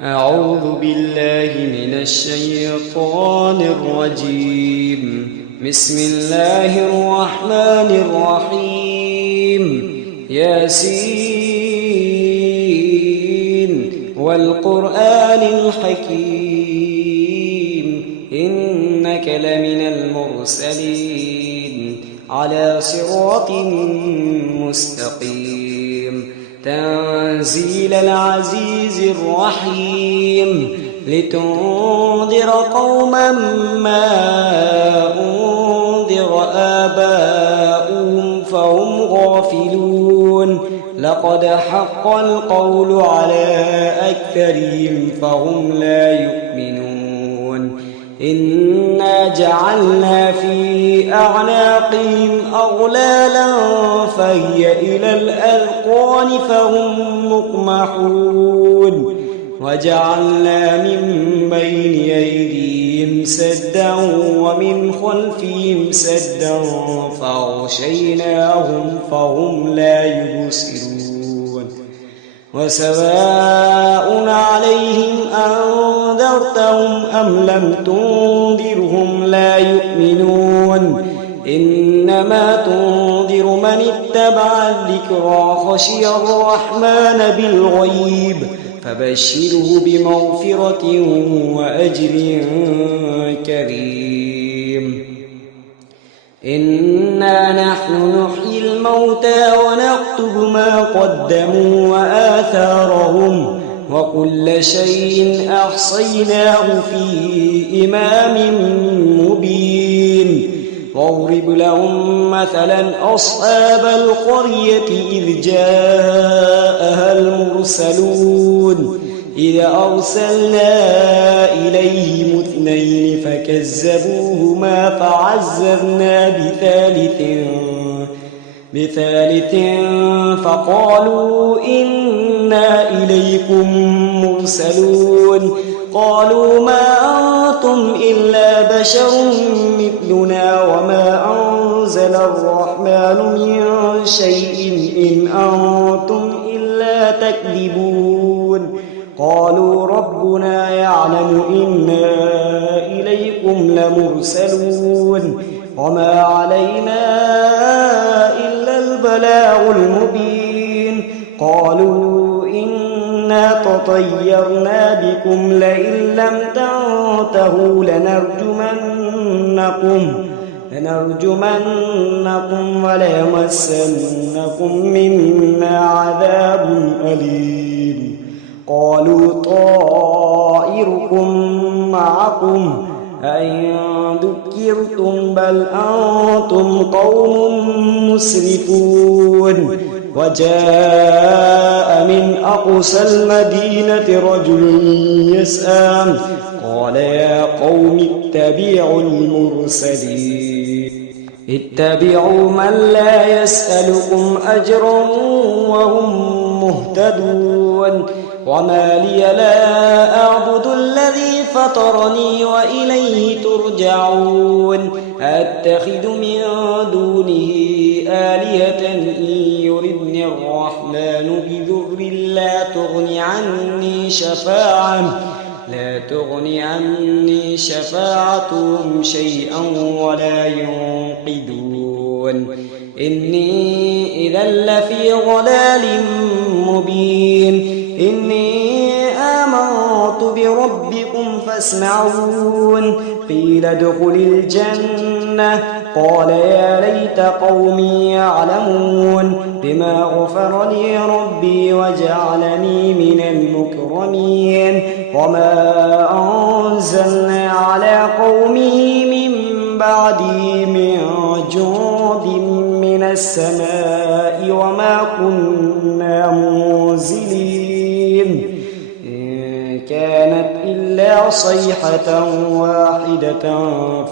أعوذ بالله من الشيطان الرجيم. بسم الله الرحمن الرحيم. ياسين والقرآن الحكيم إنك لمن المرسلين على صراط مستقيم تنزيل العزيز الرحيم لتنذر قوما ما أنذر آباؤهم فهم غافلون لقد حق القول على أكثرهم فهم لا يؤمنون إنا جعلنا في أعناقهم أغلالا فهي إلى الأذقان فهم مقمحون وجعلنا من بين أيديهم سدا ومن خلفهم سدا فأغشيناهم فهم لا يبصرون وسواء عليهم أنذرتهم أم لم تنذرهم لا يؤمنون إنما تنذر من اتبع الذكرى خشي الرحمن بالغيب فبشره بمغفرة وأجر كريم إنا نحن نحيي الموتى ونكتب ما قدموا وآثارهم وكل شيء أحصيناه في إمام مبين واضرب لهم مثلا أصحاب القرية إذ جاءها المرسلون إذ أرسلنا إليهم اثنين فكذبوهما فعززنا بثالث فقالوا إنا إليكم مرسلون قالوا ما أنتم إلا بشر مثلنا وما أنزل الرحمن من شيء إن أنتم إلا تكذبون قالوا ربنا يعلم إنا إليكم لمرسلون وما علينا إلا البلاغ المبين قالوا إنا تطيرنا بكم لئن لم تنتهوا لنرجمنكم وليمسنكم منا عذاب أليم قالوا طائركم معكم أئن ذكرتم بل أنتم قوم مسرفون وجاء من أقصى المدينة رجل يسعى قال يا قوم اتبعوا المرسلين اتبعوا من لا يسألكم أجرا وهم مهتدون وما لي لا أعبد الذي فطرني وإليه ترجعون أتخذ من دونه آلهة إن يردني الرحمن بضر لا تغني عني شفاعتهم شيئا ولا ينقذون إني إذا لفي ضلال مبين إني آمنت بربكم فاسمعون قيل ادخل الجنة قال يا ليت قومي يعلمون بما غفر لي ربي وجعلني من المكرمين وما أنزلنا على قومه من بعده من جند من السماء وما كنا منزلين إن كانت إلا صيحة واحدة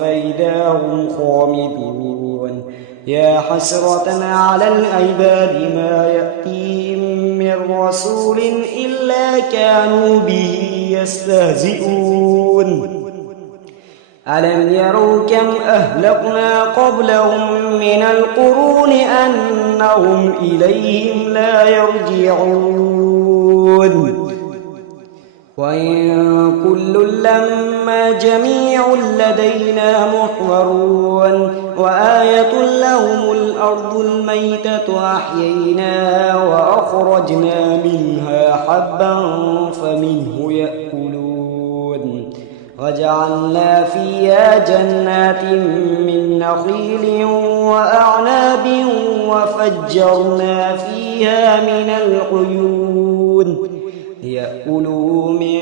فإذا هم خامدون يا حسرة على العباد ما يأتيهم من رسول إلا كانوا به يستهزئون ألم يروا كم أهلكنا قبلهم من القرون أنهم إليهم لا يرجعون وإن كل لما جميع لدينا محضرون وآية لهم الأرض الميتة أحييناها وأخرجنا منها حبا فمنه يأكلون وجعلنا فيها جنات من نخيل وأعناب وفجرنا فيها من العيون ليأكلوا من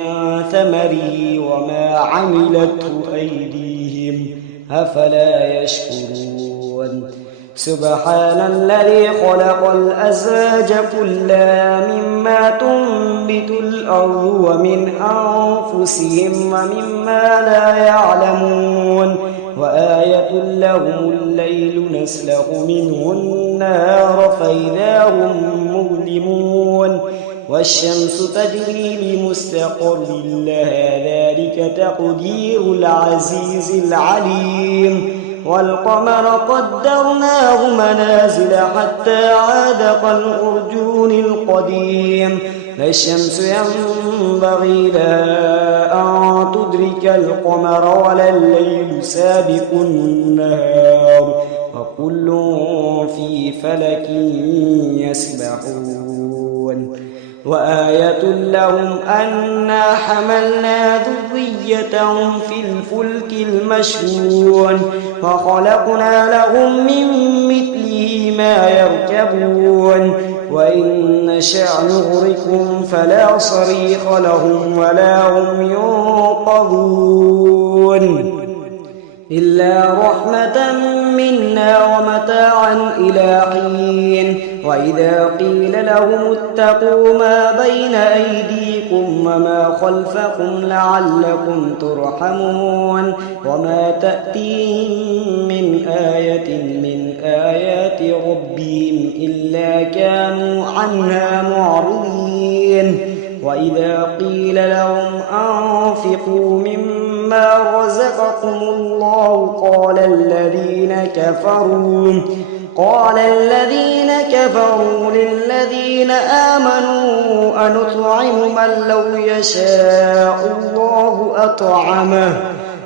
ثمره وما عملته أيديهم أفلا يشكرون سبحان الذي خلق الأزواج كلها مما تنبت الأرض ومن أنفسهم ومما لا يعلمون وآية لهم الليل نسلخ منه النهار فإذا هم مظلمون والشمس تجري لمستقر لها ذلك تقدير العزيز العليم والقمر قدرناه منازل حتى عاد كالعرجون القديم لا الشمس ينبغي لها أن تدرك القمر ولا الليل سابق النهار وكل في فلك يسبحون وآية لهم أنا حملنا ذريتهم في الفلك المشحون وخلقنا لهم من مثله ما يركبون وإن نشأ نغرقهم فلا صريخ لهم ولا هم ينقذون إلا رحمة منا ومتاعا إلى حين وإذا قيل لهم اتقوا ما بين أيديكم وما خلفكم لعلكم ترحمون وما تأتيهم من آية من آيات ربهم إلا كانوا عنها معرضين وإذا قيل لهم أنفقوا مما رزقكم الله قال الذين كفروا للذين آمنوا أنطعم من لو يشاء الله أطعمه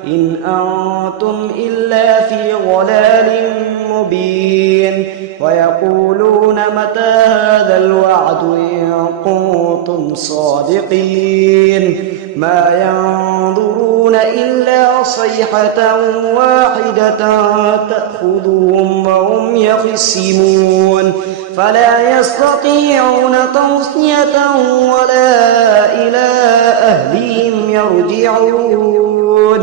إن أنتم إلا في ضلال مبين ويقولون متى هذا الوعد إن كنتم صادقين ما ينظرون إلا صيحة واحدة تأخذهم وهم يخصمون فلا يستطيعون توصية ولا إلى أهلهم يرجعون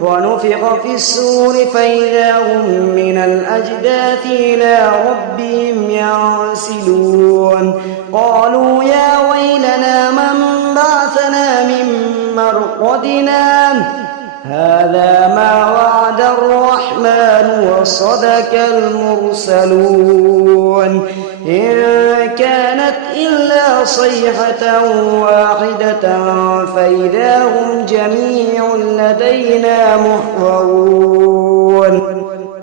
ونفخ في الصور فإذا هم من الأجداث إلى ربهم ينسلون قالوا يا ويلنا من بعثنا من مرقدنا هذا ما وعد الرحمن وصدق المرسلون إن كانت إلا صيحة واحدة فإذا هم جميع لدينا محضرون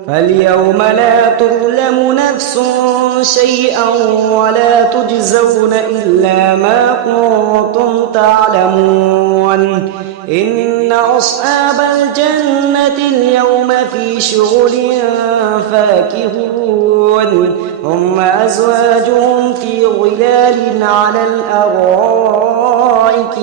فاليوم لا تظلم نفس شيئا ولا تجزون إلا ما كنتم تعلمون إن أصحاب الجنة اليوم في شغل فاكهون هم أزواجهم في ظلال على الأرائك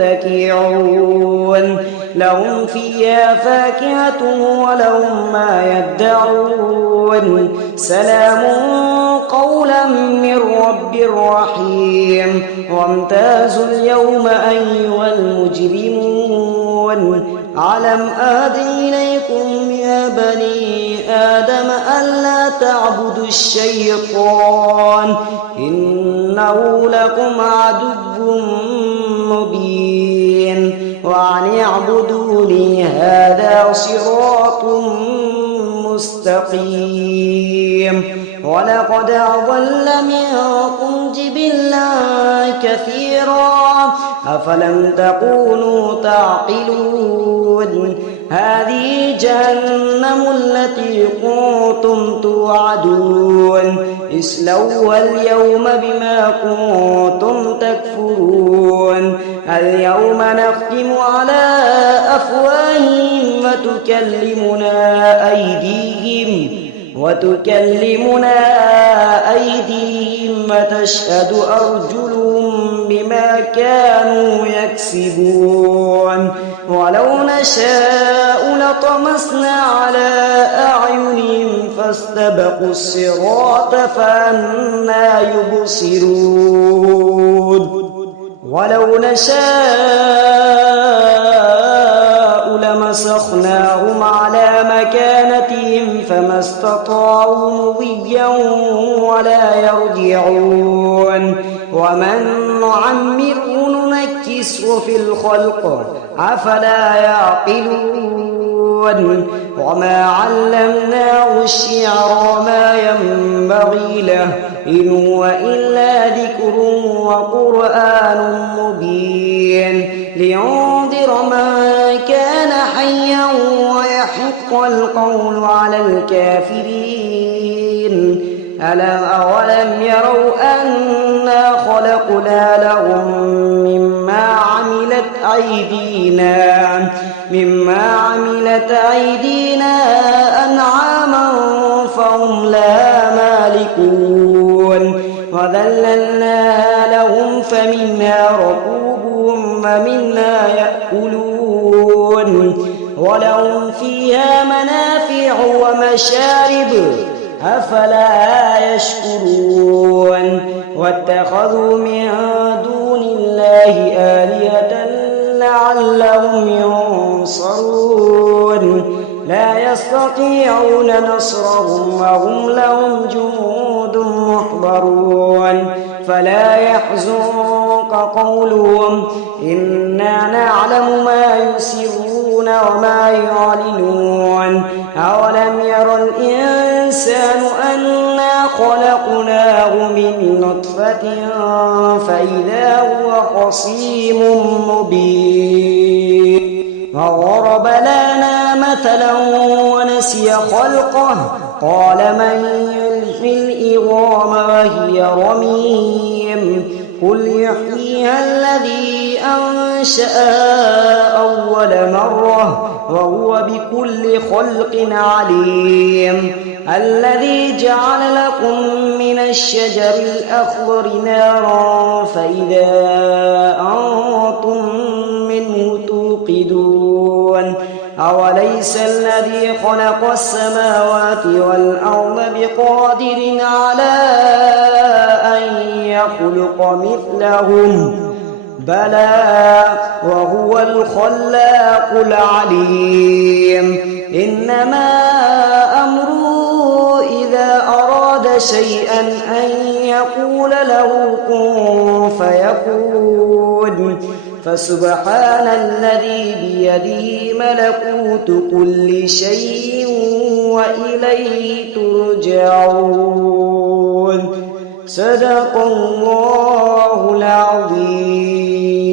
متكئون لهم فيها فاكهة ولهم ما يدعون سلام قولا من رب رحيم وامتازوا اليوم أيها المجرمون ألم أعهد إليكم يا بني آدم ألا تعبدوا الشيطان إنه لكم عدو مبين وأن اعبدوني هذا صراط مستقيم ولقد أضل منكم جبلا كثيرا أفلم تكونوا تعقلون هذه جهنم التي كنتم توعدون اصلوها اليوم بما كنتم تكفرون اليوم نختم على أفواههم وتكلمنا أيديهم وتشهد أرجلهم بما كانوا يكسبون ولو نشاء لطمسنا على أعينهم فاستبقوا الصراط فأنى يبصرون ولو نشاء لمسخناهم على مكانتهم فما استطاعوا مضيا ولا يرجعون ومن نعمره ننكسه في الخلق أفلا يعقلون وما علمناه الشعر وما ينبغي له إن هو إلا ذكر وقرآن مبين لينذر من كان حيا ويحق القول على الكافرين أولم يروا أنا خلقنا لهم مما عملت أيدينا أنعاما فهم لها مالكون وذللناها لهم فمنها ركوبهم ومنها يأكلون ولهم فيها منافع ومشارب أفلا يشكرون واتخذوا من دون الله آلهة لعلهم ينصرون لا يستطيعون نصرهم وهم لهم جنود محضرون فلا يحزنك قولهم إنا نعلم ما يسرون وما يعلنون أولم ير الإنسان أنا خلقناه من نطفة فإذا هو خصيم مبين وضرب لنا مثلا ونسي خلقه قال من يحيي العظام وهي رميم قل يحييها الذي أنشأها أول مرة وهو بكل خلق عليم الذي جعل لكم من الشجر الأخضر نارا فإذا أنتم منه توقدون أوليس الذي خلق السماوات والأرض بقادر على أن يخلق مثلهم بلى وهو الخلاق العليم إنما أمره إذا أراد شيئا أن يقول له كن فيكون فسبحان الذي بيده ملكوت كل شيء وإليه ترجعون صدق الله العظيم.